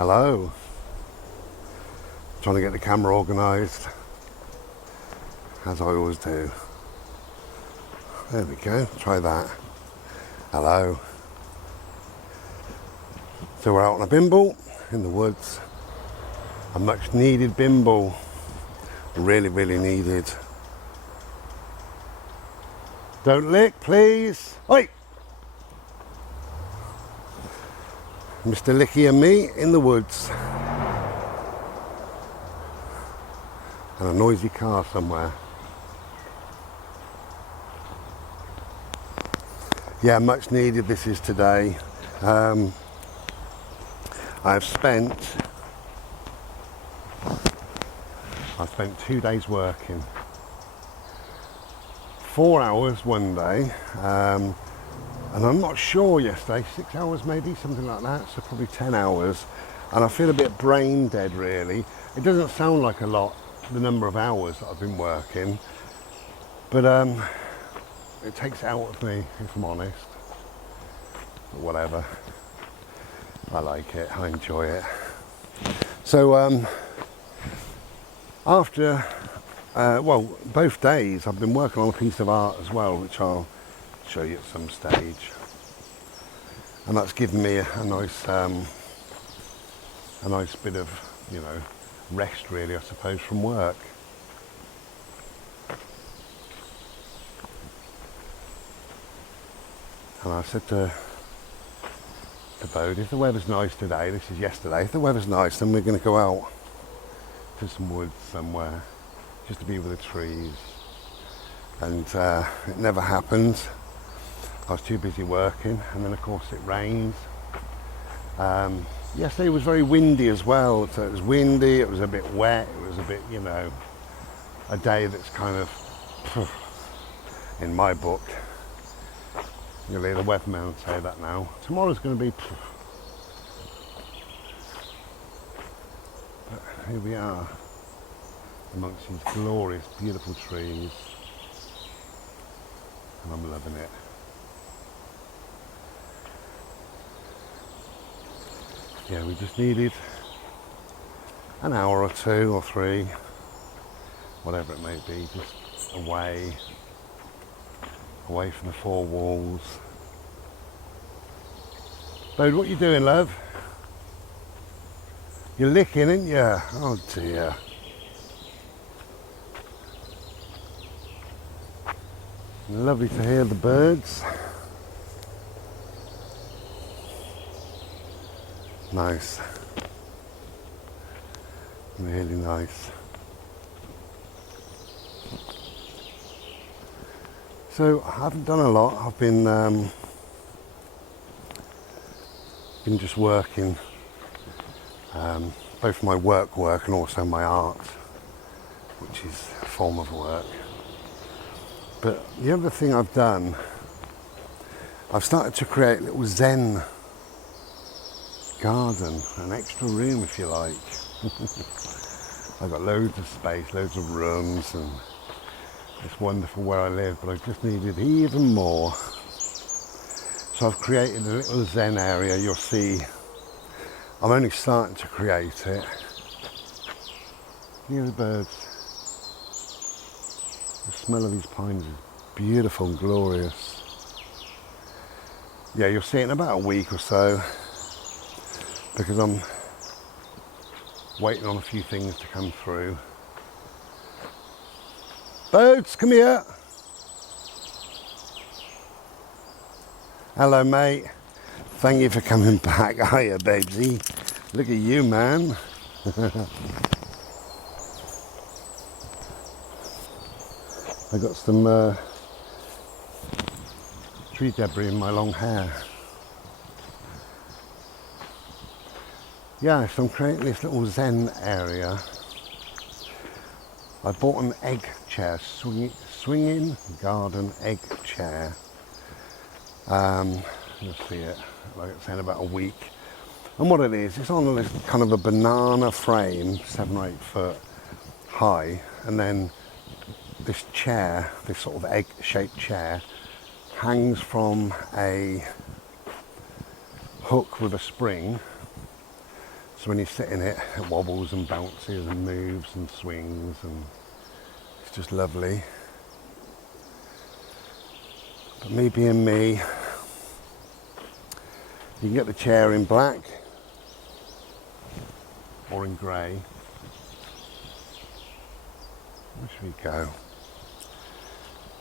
Hello. Trying to get the camera organised, as I always do. There we go, try that. Hello. So we're out on a bimble in the woods. A much needed bimble. Really, really needed. Don't lick, please. Oi! Mr. Licky and me in the woods. And a noisy car somewhere. Yeah, much needed this is today. I've spent 2 days working. 4 hours one day, and I'm not sure yesterday, 6 hours maybe, something like that, so probably 10 hours. And I feel a bit brain dead really. It doesn't sound like a lot, the number of hours that I've been working, but it takes it out of me, if I'm honest. But whatever, I like it, I enjoy it. So after, both days I've been working on a piece of art as well, which I'll show you at some stage. And that's given me a nice bit of, rest really, I suppose, from work. And I said to Bode, if the weather's nice today, this is yesterday, if the weather's nice, then we're going to go out to some woods somewhere, just to be with the trees. And it never happened. I was too busy working, and then of course it rained. Yesterday was very windy as well, so it was windy, it was a bit wet, it was a bit, a day that's kind of, in my book, you'll hear the weatherman say that now. Tomorrow's going to be, but here we are, amongst these glorious, beautiful trees, and I'm loving it. Yeah, we just needed an hour or 2 or 3, whatever it may be, just away from the 4 walls. Bode, what you doing, love? You're licking, ain't you? Oh dear. Lovely to hear the birds. Nice. Really nice. So I haven't done a lot. I've been just working, both my work and also my art, which is a form of work. But the other thing I've done, I've started to create a little Zen garden, an extra room if you like. I've got loads of space, loads of rooms, and it's wonderful where I live, but I just needed even more. So I've created a little Zen area. You'll see I'm only starting to create it. Hear the birds. The smell of these pines is beautiful and glorious. Yeah, you'll see it in about a week or so, because I'm waiting on a few things to come through. Boats, come here. Hello, mate. Thank you for coming back. Hiya, babesy. Look at you, man. I got some tree debris in my long hair. Yeah, so I'm creating this little Zen area. I bought an egg chair, swinging garden egg chair. You'll see it, like it's in about a week. And what it is, it's on this kind of a banana frame, 7 or 8 foot high, and then this chair, this sort of egg-shaped chair, hangs from a hook with a spring. So when you sit in it, it wobbles and bounces and moves and swings, and it's just lovely. But me being me, you can get the chair in black or in grey. Where should we go?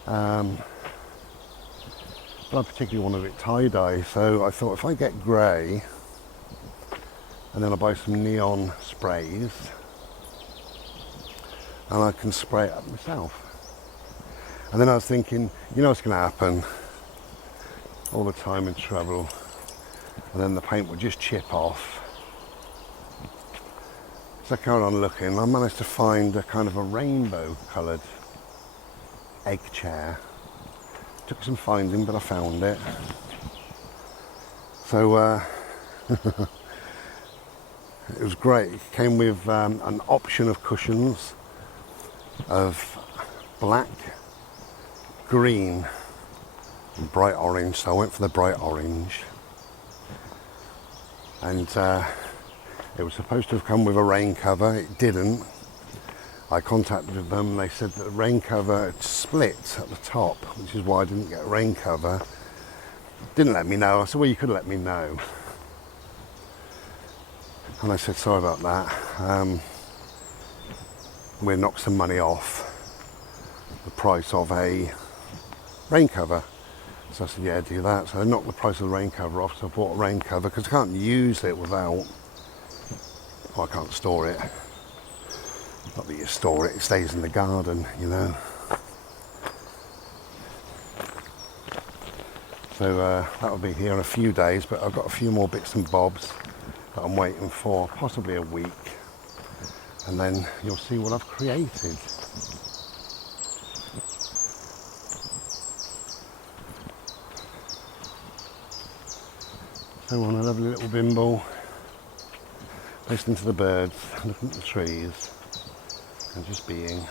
But I particularly wanted it tie-dye, so I thought if I get grey and then I buy some neon sprays and I can spray it up myself. And then I was thinking, you know what's going to happen? All the time in travel, and then the paint would just chip off. So I carried on looking. I managed to find a kind of a rainbow coloured egg chair. Took some finding, but I found it. So it was great. It came with an option of cushions of black, green and bright orange, so I went for the bright orange. And it was supposed to have come with a rain cover. It didn't. I contacted them, they said that the rain cover had split at the top, which is why I didn't get a rain cover. Didn't let me know. I said, well, you could let me know. And I said, sorry about that. We'll knock some money off the price of a rain cover. So I said, yeah, do that. So I knocked the price of the rain cover off, so I bought a rain cover, because I can't use it without, well, I can't store it. Not that you store it, it stays in the garden, you know. So that'll be here in a few days, but I've got a few more bits and bobs that I'm waiting for, possibly a week. And then you'll see what I've created. So on a lovely little bimble, listening to the birds, looking at the trees, and just being.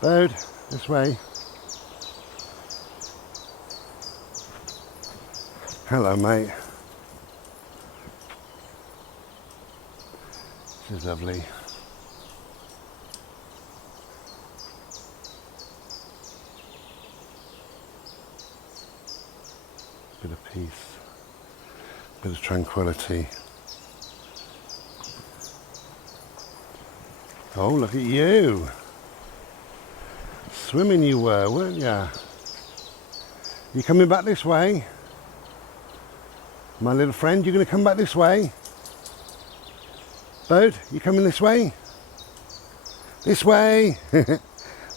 Bird, this way. Hello, mate. This is lovely. Bit of peace, bit of tranquility. Oh, look at you. Swimming you were, weren't you? You coming back this way? My little friend, you're going to come back this way? Boat, you coming this way? This way?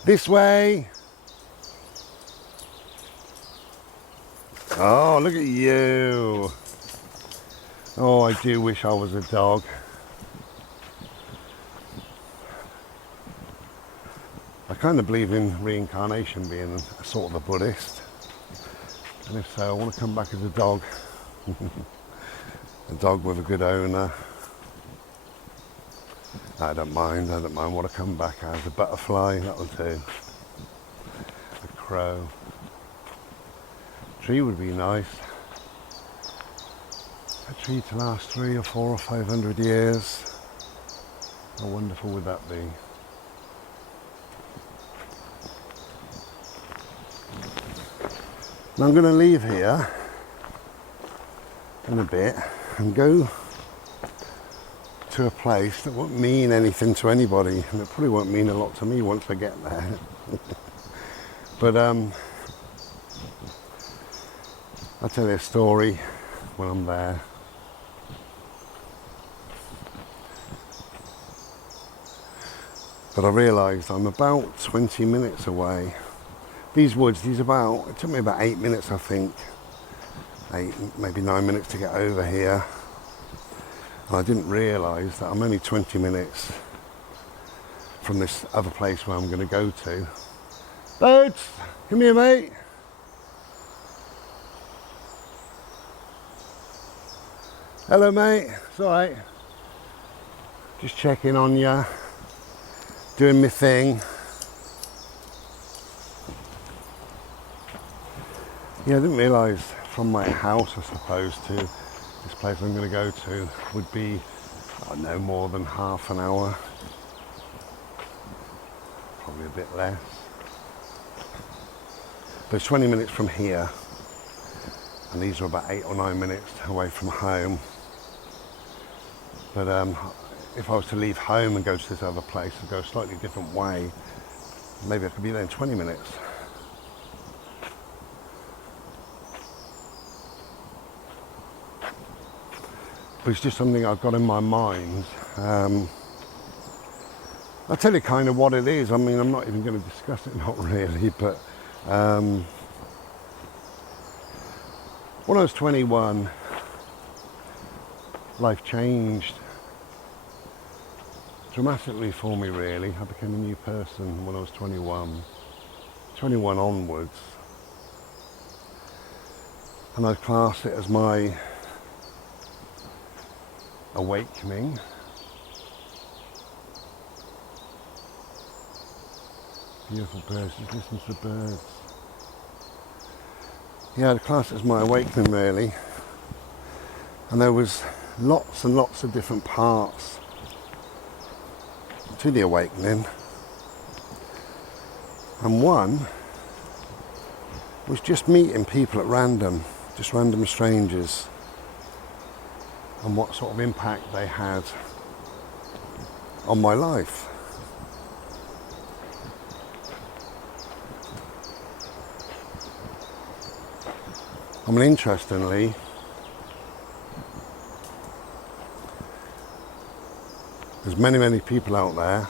This way? Oh, look at you. Oh, I do wish I was a dog. I kind of believe in reincarnation, being a sort of a Buddhist. And if so, I want to come back as a dog. A dog with a good owner. I don't mind what I come back as. A butterfly, that'll do. A crow. A tree would be nice. A tree to last 300 or 400 or 500 years. How wonderful would that be? Now I'm going to leave here in a bit and go to a place that won't mean anything to anybody, and it probably won't mean a lot to me once I get there. But I'll tell you a story when I'm there. But I realised I'm about 20 minutes away. These woods, it took me about 8 minutes, I think. 8, maybe 9 minutes to get over here. And I didn't realise that I'm only 20 minutes from this other place where I'm going to go to. Boats, come here, mate. Hello, mate. It's all right. Just checking on you. Doing my thing. Yeah, I didn't realise from my house, I suppose, to this place I'm going to go to would be no more than half an hour, probably a bit less. But it's 20 minutes from here, and these are about 8 or 9 minutes away from home. But if I was to leave home and go to this other place and go a slightly different way, maybe I could be there in 20 minutes. But it's just something I've got in my mind. I'll tell you kind of what it is. I mean, I'm not even going to discuss it, not really, but when I was 21, life changed dramatically for me, really. I became a new person when I was 21 onwards, and I class it as my awakening. Beautiful birds, just listen to the birds. Yeah, the class is my awakening, really. And there was lots and lots of different parts to the awakening. And one was just meeting people at random, just random strangers, and what sort of impact they had on my life. I mean, interestingly, there's many people out there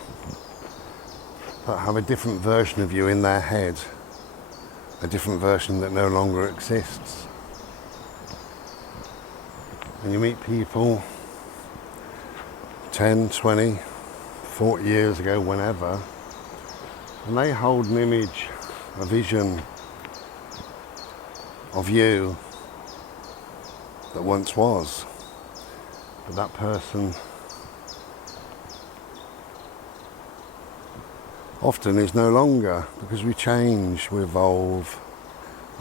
that have a different version of you in their head, a different version that no longer exists. And you meet people 10, 20, 40 years ago, whenever, and they hold an image, a vision of you that once was, but that person often is no longer, because we change, we evolve,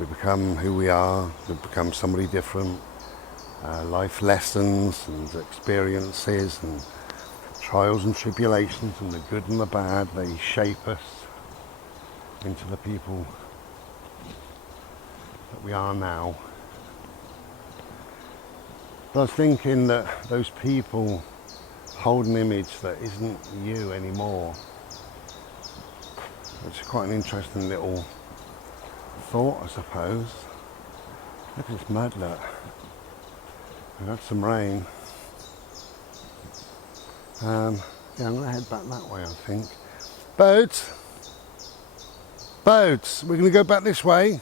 we become who we are, we become somebody different. Life lessons and experiences and trials and tribulations and the good and the bad, they shape us into the people that we are now. But I was thinking that those people hold an image that isn't you anymore. Which is quite an interesting little thought, I suppose. Look at this mud, look. We've had some rain. Yeah, I'm going to head back that way, I think. Boats! Boats! We're going to go back this way.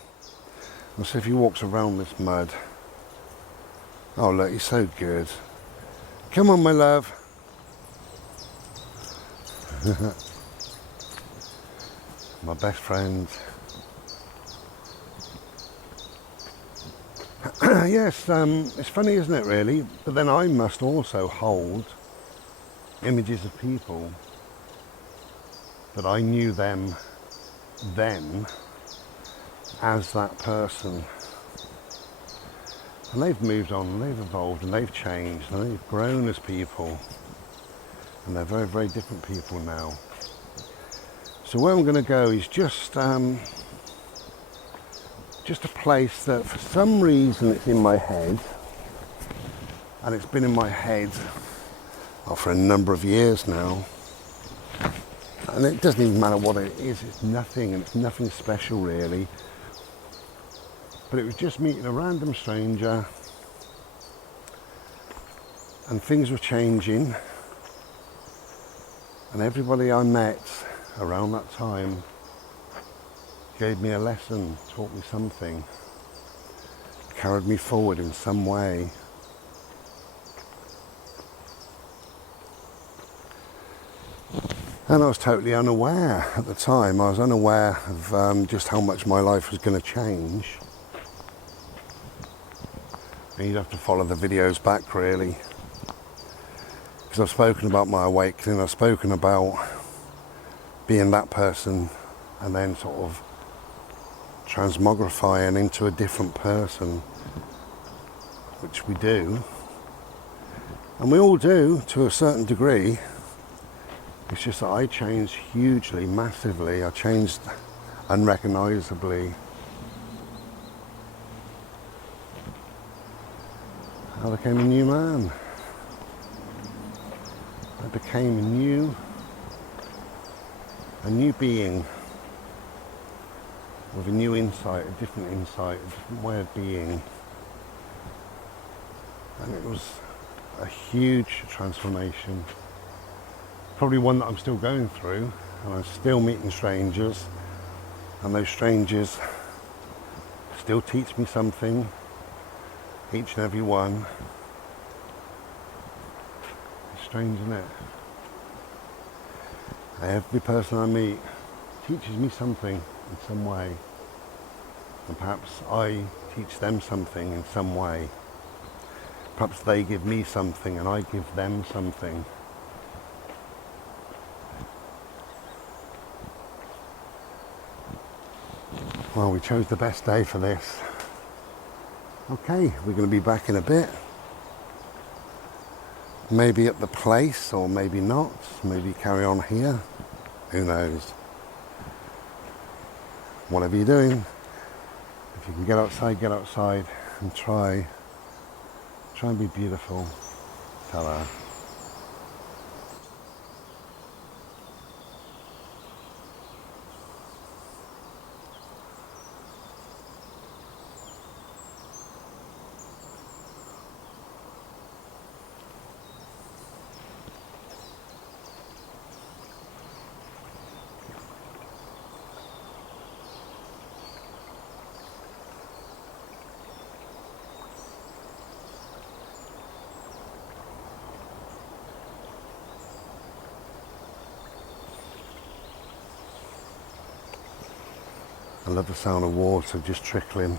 We'll see if he walks around this mud. Oh, look, he's so good. Come on, my love. My best friend. Yes, it's funny, isn't it, really? But then I must also hold images of people that I knew them then as that person. And they've moved on, and they've evolved, and they've changed, and they've grown as people. And they're very different people now. So where I'm going to go is just a place that for some reason it's in my head, and it's been in my head for a number of years now, and it doesn't even matter what it is, it's nothing, and it's nothing special really, but it was just meeting a random stranger, and things were changing, and everybody I met around that time gave me a lesson, taught me something, carried me forward in some way. And I was totally unaware at the time. I was unaware of just how much my life was going to change. And you'd have to follow the videos back, really. Because I've spoken about my awakening, I've spoken about being that person, and then sort of transmogrifying into a different person, which we do, and we all do to a certain degree. It's just that I changed hugely, massively. I changed unrecognisably. I became a new man. I became a new being with a new insight, a different way of being. And it was a huge transformation. Probably one that I'm still going through, and I'm still meeting strangers, and those strangers still teach me something, each and every one. It's strange, isn't it? Every person I meet teaches me something in some way, and perhaps I teach them something in some way. Perhaps they give me something and I give them something. Well, we chose the best day for this. Okay, we're going to be back in a bit. Maybe at the place, or maybe not. Maybe carry on here. Who knows? Whatever you're doing, if you can get outside and try and be beautiful. Ta-da. I love the sound of water just trickling.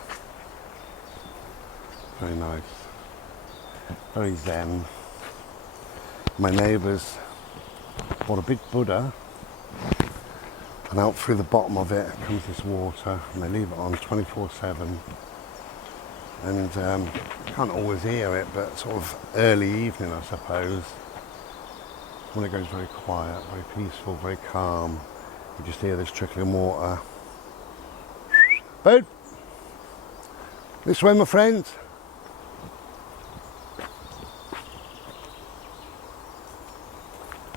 Very nice. Very zen. My neighbours bought a big Buddha, and out through the bottom of it comes this water, and they leave it on 24/7. And you can't always hear it, but sort of early evening, I suppose, when it goes very quiet, very peaceful, very calm, you just hear this trickling water. Boat, this way, my friends.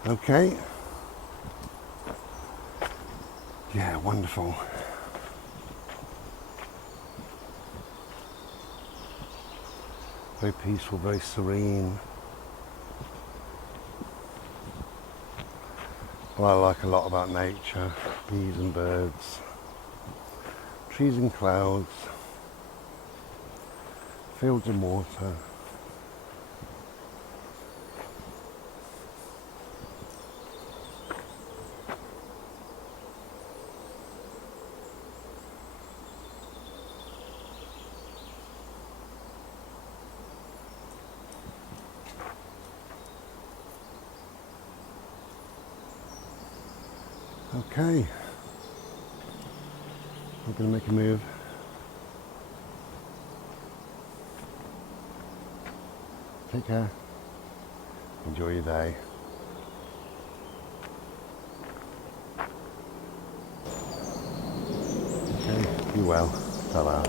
Okay. Yeah, wonderful. Very peaceful, very serene. What I like a lot about nature, bees and birds, trees and clouds, fields and water. Okay, we're going to make a move. Take care. Enjoy your day. Okay, be well. Ta-da.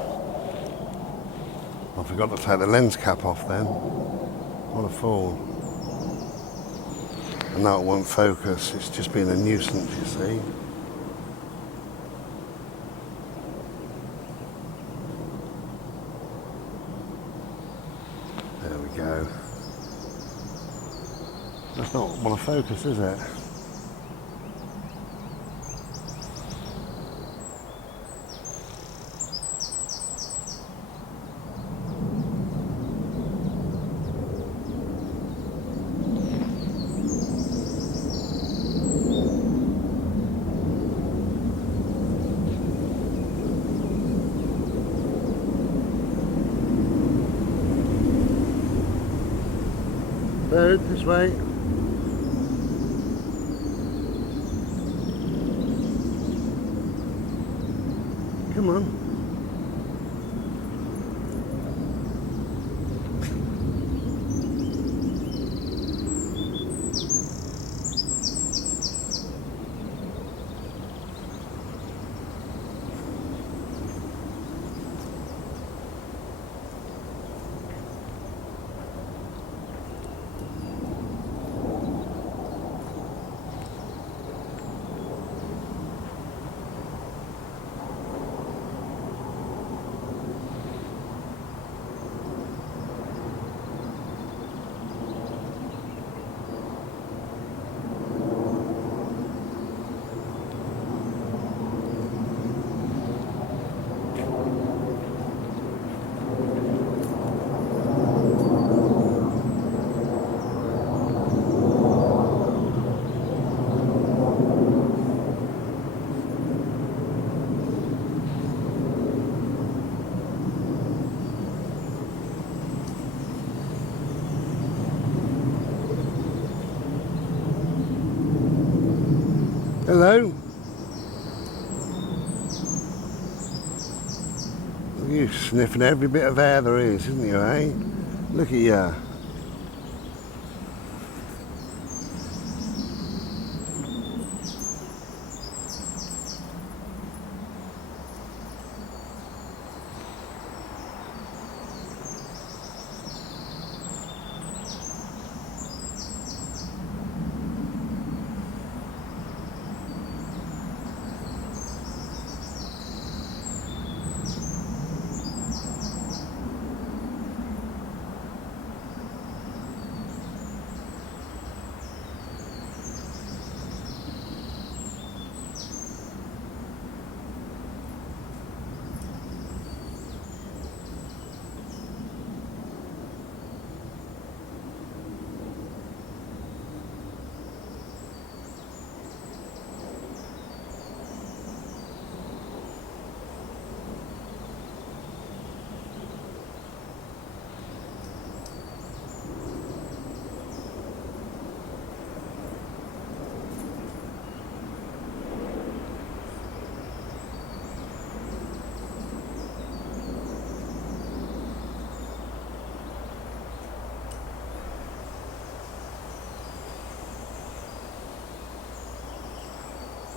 I forgot to take the lens cap off then. What a fool. And now it won't focus, it's just been a nuisance, you see. There we go. That's not want to focus, is it? Bird, this way. Come on. Hello? You're sniffing every bit of air there is, isn't you, eh? Look at you.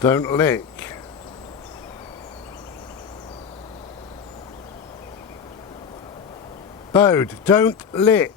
Don't lick. Bode, don't lick.